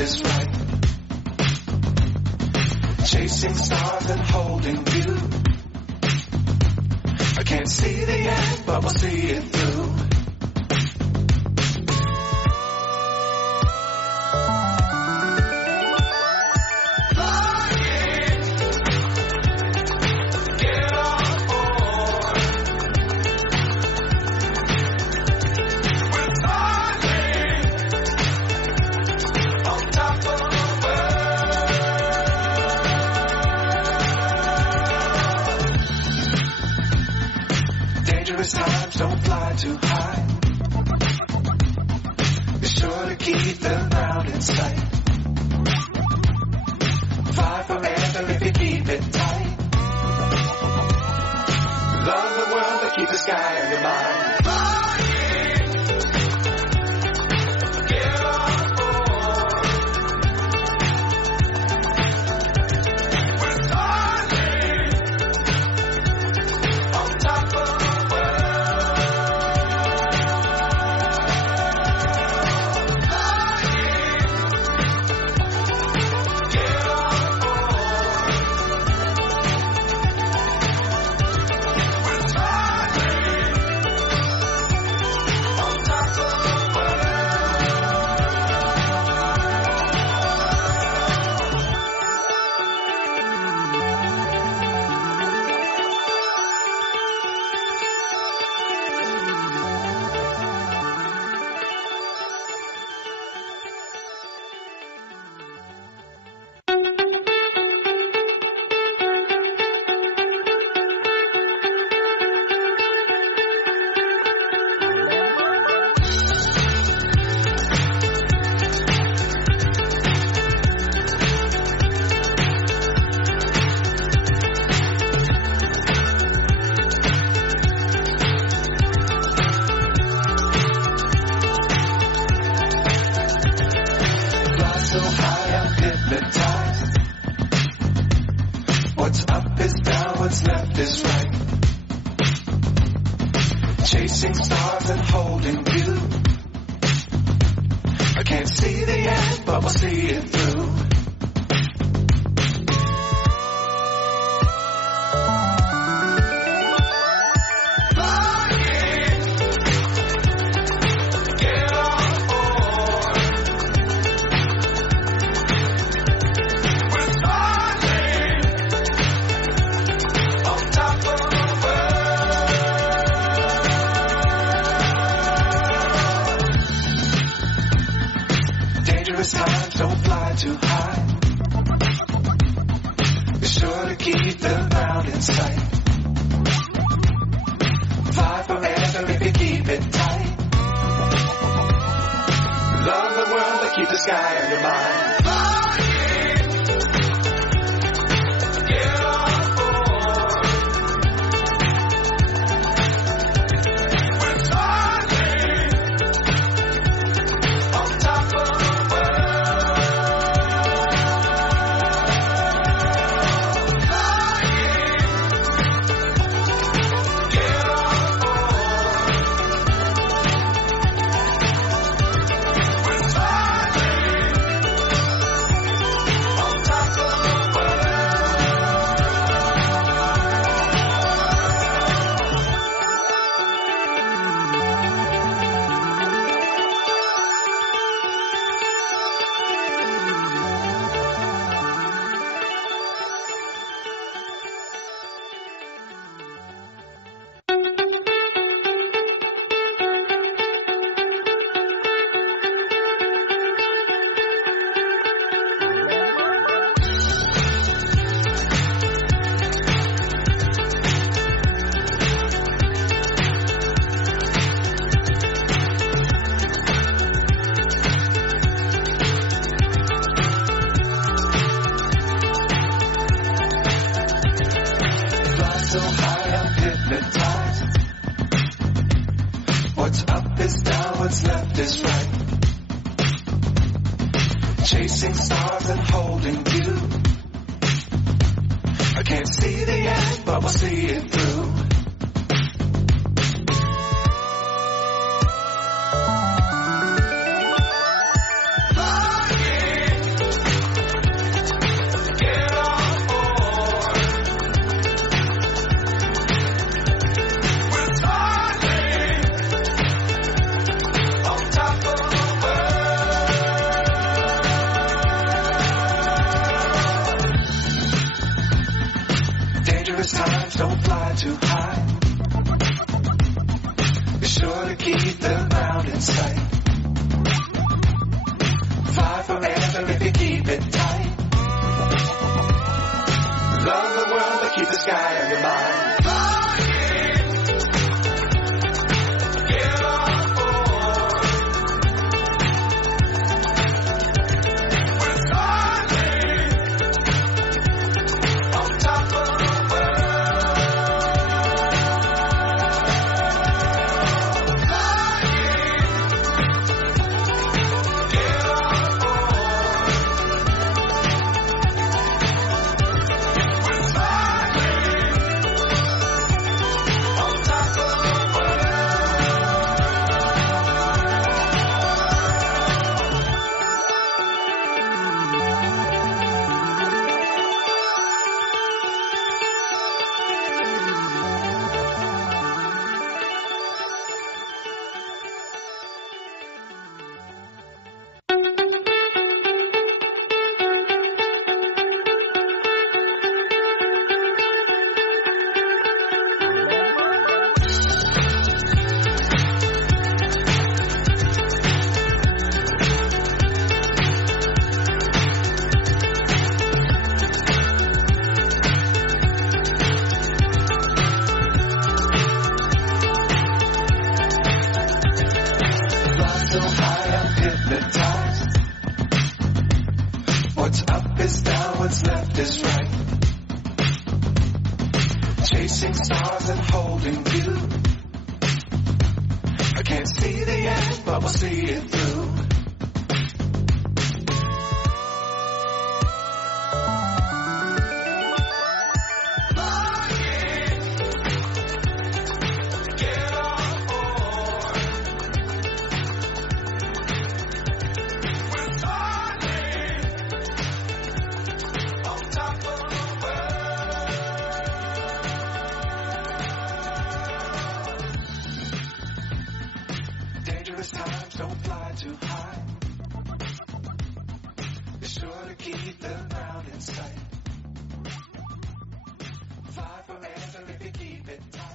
is right. Chasing stars and holding you. I can't see the end, but we'll see it through. Times don't fly too high. Be sure to keep the ground in sight. Fly forever if you keep it tight. Love the world but keep the sky on your mind. What's up is down, what's left is right. Chasing stars and holding you. I can't see the end, but we'll see it through. Times don't fly too high. Be sure to keep the ground in sight. Fly forever if you keep it tight. Love the world but keep the sky on your mind. So high I'm hypnotized. What's up is down, what's left is right. Chasing stars and holding you. I can't see the end, but we'll see it through. Flying. don't fly too high. Be sure to keep the ground in sight. Fly forever if you keep it tight. Love the world, but keep the sky on your mind. What's up is down, what's left is right. Chasing stars and holding you. I can't see the end, but we'll see it through. Dangerous times, don't fly too high. Be sure to keep the ground in sight. Fly forever if you keep it tight.